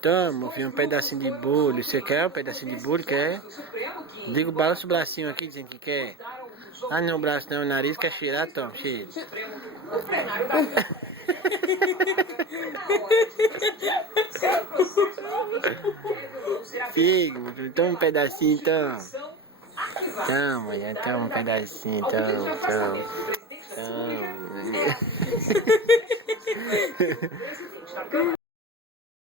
Toma, vi um pedacinho de bolo. Você quer um pedacinho de bolo? Quer? Digo, balança o bracinho aqui dizendo que quer. Ah, não, o braço não, o nariz quer cheirar, toma, cheira. Figo, toma um pedacinho, então. Toma, já toma um pedacinho, toma, toma. Toma.